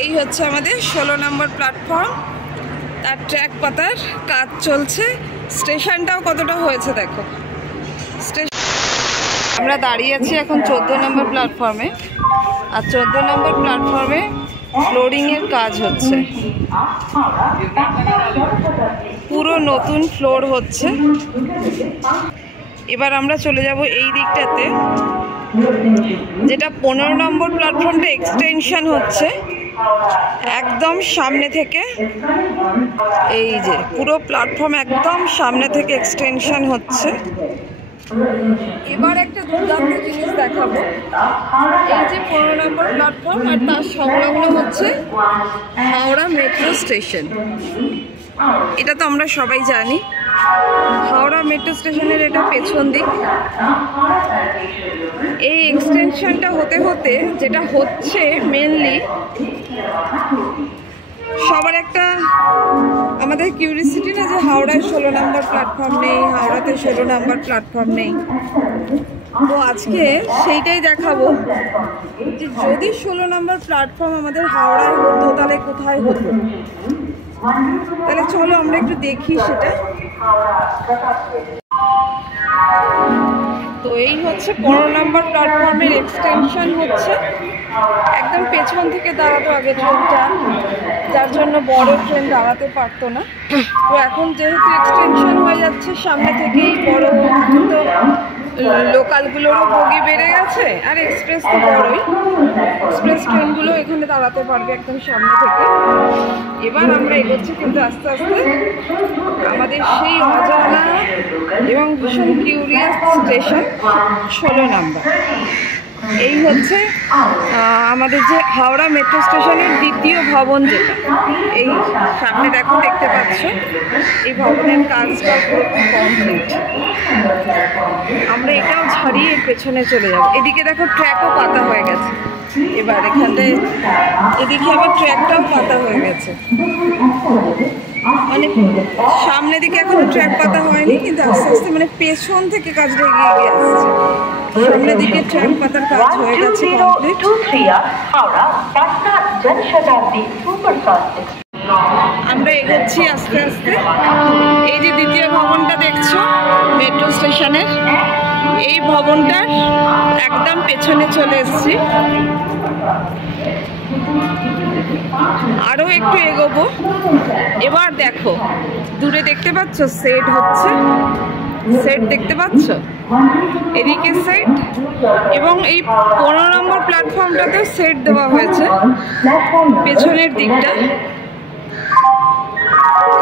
এই হচ্ছে আমাদের 16 নম্বর প্ল্যাটফর্ম। তার ট্র্যাক পাতার কাজ চলছে। স্টেশনটাও কতটা হয়েছে দেখো। আমরা দাঁড়িয়ে আছি এখন 14 নম্বর প্ল্যাটফর্মে। আর 14 নম্বর প্ল্যাটফর্মে ফ্লোরিংয়ের কাজ হচ্ছে, পুরো নতুন ফ্লোর হচ্ছে। এবার আমরা চলে যাব এই দিকটাতে, যেটা 15 নম্বর প্ল্যাটফর্মটা এক্সটেনশন হচ্ছে একদম সামনে থেকে। এই যে পুরো প্ল্যাটফর্ম একদম সামনে থেকে এক্সটেনশন হচ্ছে। এবার একটা দুর্দান্ত জিনিস দেখাবো। এই যে 15 নম্বর প্ল্যাটফর্ম আর তার সংলগ্ন হচ্ছে হাওড়া মেট্রো স্টেশন। এটা তো আমরা সবাই জানি। হাওড়া মেট্রো স্টেশনের এটা পেছন দিক। এই এক্সটেনশনটা হতে হতে যেটা হচ্ছে মেনলি, সবার একটা আমাদের কিউরিসিটি না, যে হাওড়ায় 16 নম্বর প্ল্যাটফর্ম নেই, হাওড়াতে 16 নম্বর প্ল্যাটফর্ম নেই। তো আজকে সেইটাই দেখাবো যে যদি 16 নম্বর প্ল্যাটফর্ম আমাদের হাওড়ায় হতো তাহলে কোথায় হতো। তাহলে চলো আমরা একটু দেখি সেটা। তো এই হচ্ছে 15 নম্বর প্ল্যাটফর্মের এক্সটেনশন হচ্ছে। একদম পেছন থেকে দাঁড়াতো আগে ট্রেনটা, যার জন্য বড় ট্রেন দাঁড়াতে পারতো না। তো এখন যেহেতু এক্সটেনশন হয়ে যাচ্ছে সামনে থেকেই, বড় তো লোকালগুলোরও বগি বেড়ে গেছে, আর এক্সপ্রেস তো বড়ই, এক্সপ্রেস ট্রেনগুলো এখানে দাঁড়াতে পারবে একদম সামনে থেকে। এবার আমরা এগোচ্ছি কিন্তু আস্তে আস্তে আমাদের সেই অজানা এবং ভীষণ কিউরিয়াস স্টেশন 16 নম্বর। এই হচ্ছে আমাদের যে হাওড়া মেট্রো স্টেশনের দ্বিতীয় ভবন, যেটা এই সামনে দেখো দেখতে পাচ্ছ। এই ভবনের কাজটা পুরো কমপ্লিট। আমরা এটাও ছাড়িয়ে পেছনে চলে যাব। এদিকে দেখো ট্র্যাকও পাতা হয়ে গেছে। এবার এখানে এদিকে আবার ট্র্যাকটাও পাতা হয়ে গেছে। মানে সামনের দিকে এখনো ট্র্যাক পাতা হয়নি, কিন্তু আস্তে আস্তে মানে পেছন থেকে কাজটা এগিয়ে গিয়ে আসছে। সামনের দিকে ট্র্যাক পাতার কাজ হয়ে গেছে কমপ্লিট। আমরা এগোচ্ছি আস্তে আস্তে। এই যে দ্বিতীয় ভবনটা দেখছো মেট্রো স্টেশনের, এই ভবনটার একদম পেছনে চলে এসেছি। আরো একটু এগোবো। এবার দেখো দূরে দেখতে পাচ্ছ সেট হচ্ছে, সেট দেখতে পাচ্ছ, এদিকে সেট, এবং এই 15 নম্বর প্ল্যাটফর্মটাতেও সেট দেওয়া হয়েছে পেছনের দিকটা।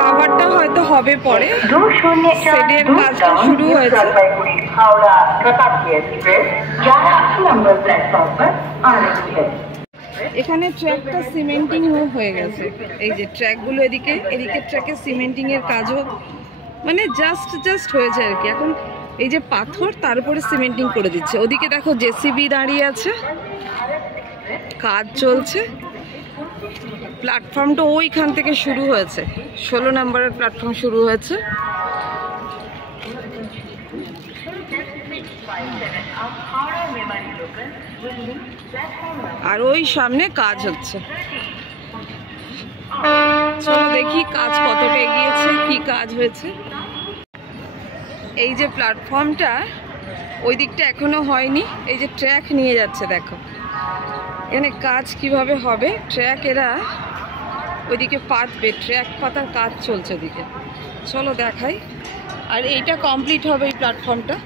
কাভারটা হয়তো হবে পরে, সেটের কাজটা শুরু হয়েছে। এখানে ট্র্যাকটা সিমেন্টিং হয়ে গেছে। এই যে ট্র্যাকগুলো এদিকে ট্র্যাকে সিমেন্টিং এর কাজও মানে জাস্ট হয়েছে আর কি। এখন এই যে পাথর তার উপরে সিমেন্টিং করে দিচ্ছে। ওদিকে দেখো জেসিবি দাঁড়িয়ে আছে, কাজ চলছে। প্ল্যাটফর্মটা ওইখান থেকে শুরু হয়েছে, 16 নম্বরের প্ল্যাটফর্ম শুরু হয়েছে। আর ওই সামনে কাজ হচ্ছে। চলো দেখি কাজ কতটা এগিয়েছে, কি কাজ হয়েছে। এই যে প্ল্যাটফর্মটা ওই দিকটা এখনো হয়নি। এই যে ট্র্যাক নিয়ে যাচ্ছে দেখো, এখানে কাজ কিভাবে হবে। ট্র্যাক এরা ওইদিকে পাতবে, ট্র্যাক পাতার কাজ চলছে ওদিকে। চলো দেখাই। আর এইটা কমপ্লিট হবে এই প্ল্যাটফর্মটা।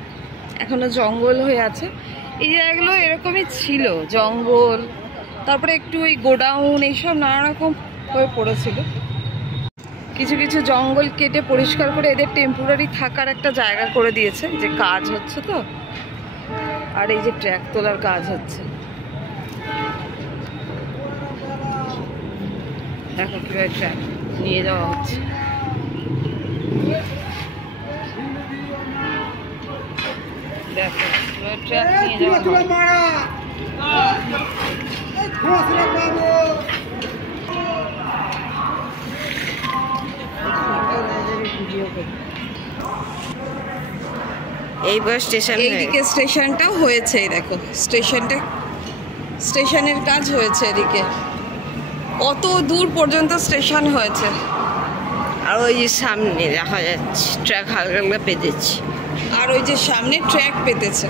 এখনো জঙ্গল হয়ে আছে। এই জায়গাগুলো এরকমই ছিল, জঙ্গল, তারপরে একটু ওই গোডাউন, এইসব নানা রকম হয়ে পড়েছিল। কিছু কিছু জঙ্গল কেটে পরিষ্কার করে এদের টেম্পোরারি থাকার একটা জায়গা করে দিয়েছে, যে কাজ হচ্ছে তো। আর এই যে ট্র্যাক তোলার কাজ হচ্ছে, দেখো কিভাবে ট্র্যাক নিয়ে যাওয়া হচ্ছে। দেখো ট্র্যাক নিয়ে যাওয়া এইবার স্টেশন, এইদিকে স্টেশনটাও হয়েছে। দেখো স্টেশনের কাজ হয়েছে এদিকে। কত দূর পর্যন্ত স্টেশন হয়েছে। আর ওই যে সামনে দেখা যাচ্ছে ট্র্যাক হালকা হালকা পেতেছে, আর ওই যে সামনে ট্র্যাক পেতেছে।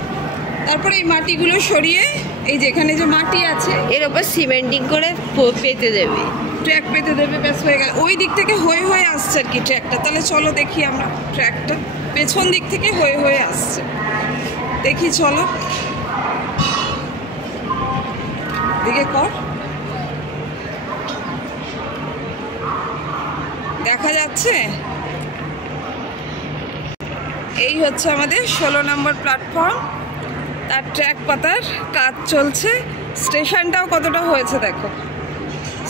তারপরে এই মাটিগুলো সরিয়ে এই যেখানে যে মাটি আছে এর ওপর সিমেন্টিং করে পেতে দেবে, ট্র্যাক পেতে দেবে, ব্যাস হয়ে গেল। ওই দিক থেকে হয়ে হয়ে আসছে আর কি ট্র্যাকটা। তাহলে চলো দেখি আমরা ট্র্যাকটা, পেছন দিক থেকে হয়ে হয়ে আসছে, দেখি চলো দিকে কর, দেখা যাচ্ছে। এই হচ্ছে আমাদের 16 নম্বর প্ল্যাটফর্ম, তার ট্র্যাক পাতার কাজ চলছে। স্টেশনটাও কতটা হয়েছে দেখো,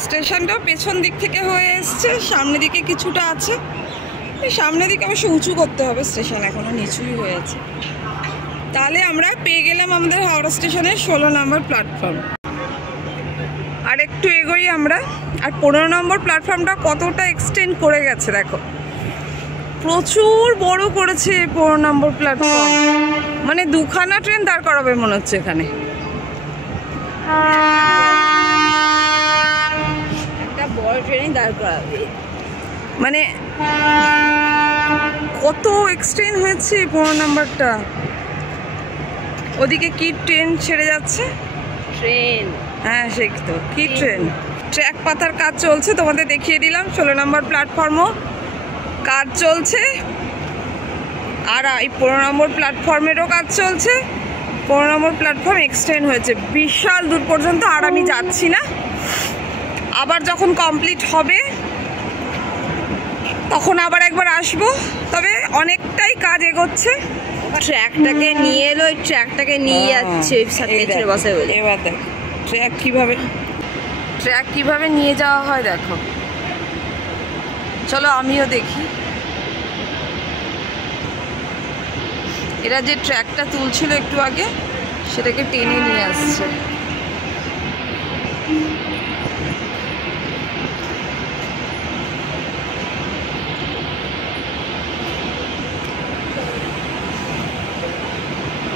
স্টেশনটাও পেছন দিক থেকে হয়ে এসছে, সামনের দিকে কিছুটা আছে। সামনের দিকে অবশ্য উঁচু করতে হবে, স্টেশন এখনো নিচুই হয়েছে। তাহলে আমরা পেয়ে গেলাম আমাদের হাওড়া স্টেশনের 16 নম্বর প্ল্যাটফর্ম। আর একটু এগোই আমরা। আর 15 নম্বর প্ল্যাটফর্মটা কতটা এক্সটেন্ড করে গেছে দেখো, প্রচুর বড় করেছে 15 নম্বর প্ল্যাটফর্ম। মানে দুখানা ট্রেন দাঁড় করাবে মনে হচ্ছে এখানে। একটা বড় ট্রেনই দাঁড় করাবে, মানে কত এক্সটেন্ড হয়েছে 15 নম্বরটা। ওদিকে কি ট্রেন ছেড়ে যাচ্ছে? ট্রেন, হ্যাঁ সে তো কি ট্রেন। ট্র্যাক পাতার কাজ চলছে, তোমাদের দেখিয়ে দিলাম। 16 নম্বর প্ল্যাটফর্মও কাজ চলছে, আর এই 15 নম্বর প্ল্যাটফর্মেরও কাজ চলছে। 15 নম্বর প্ল্যাটফর্ম এক্সটেন্ড হয়েছে বিশাল দূর পর্যন্ত। আর আমি যাচ্ছি না, আবার যখন কমপ্লিট হবে তখন আবার একবার আসবো। তবে অনেকটাই কাজ এগোচ্ছে। ট্র্যাকটাকে নিয়ে এলো, ওই ট্র্যাকটাকে নিয়ে যাচ্ছে বসে। এবার দেখ ট্র্যাক কিভাবে নিয়ে যাওয়া হয় দেখো, চলো আমিও দেখি। এরা যে ট্র্যাকটা তুলছিল একটু আগে, সেটাকে টেনে নিয়ে আসছে।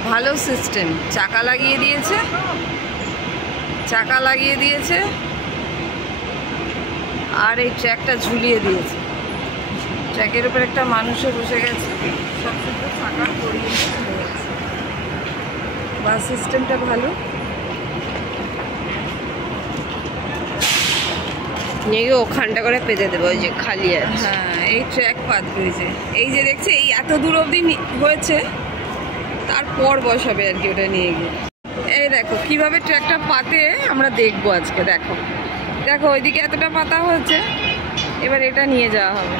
ভালো সিস্টেম, চাকা লাগিয়ে দিয়েছে, আর এই ট্র্যাকটা ঝুলিয়ে দিয়েছে। ট্র্যাকের উপর একটা মানুষও বসে গেছে, সব শুধু চাকা করিয়ে চলে গেছে। বাস সিস্টেমটা ভালো। নিয়ে ওখানটা করে পেতে দেবো, ওই যে খালি আছে। হ্যাঁ এই ট্র্যাক পাতবে, এই যে দেখছে এই এত দূর অবধি হয়েছে, তারপর বসাবে আর কি ওটা নিয়ে গিয়ে। এই দেখো কিভাবে ট্র্যাকটা পাতে আমরা দেখবো আজকে। দেখো দেখো ওইদিকে এতটা পাতা হয়েছে, এবার এটা নিয়ে যাওয়া হবে।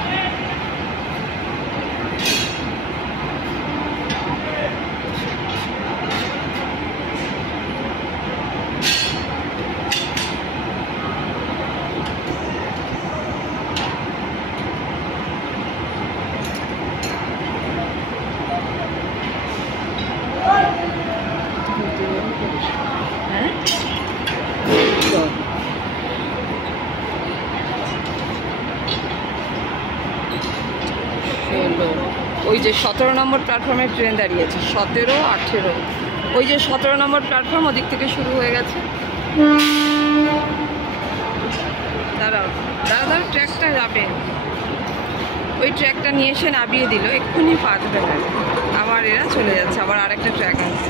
ওই যে 17 নম্বর প্ল্যাটফর্মে ট্রেন দাঁড়িয়েছে, 17, 18। ওই যে 17 নম্বর প্ল্যাটফর্ম ওদিক থেকে শুরু হয়ে গেছে। দাঁড়াও দাঁড়াও, ট্র্যাকটা যাবে, ওই ট্র্যাকটা নিয়ে এসে নামিয়ে দিল, এক্ষুনি পাতবে না। আবার এরা চলে যাচ্ছে, আবার আরেকটা ট্র্যাক আছে।